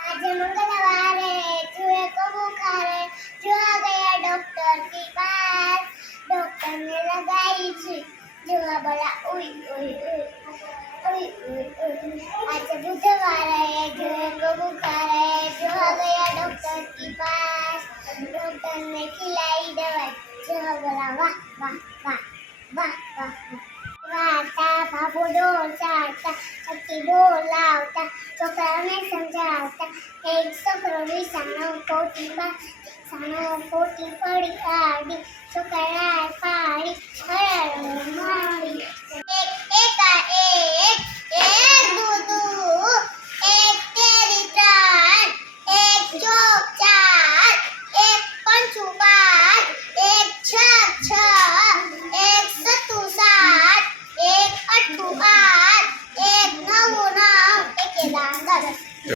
आज मंगलवार है चूहे को बुखार है चूहा गया डॉक्टर के पास डॉक्टर ने लगाई सुई चूहा बोला उई उई उई उई उई उई आज बुधवार है चूहे को बुखार है चूहा गया डॉक्टर के पास डॉक्टर ने खिलाई दवाई चूहा बोला वाह वाह वाह વાહ વાહ વાતા બાબુ ડોલ ચાલતા સતી ડોલ લાવતા છોકરાઓને સમજાવતા பார்த்த எக்ஸம் புரளி சனோ போட்டி சனோ போட்டி படி ஆடி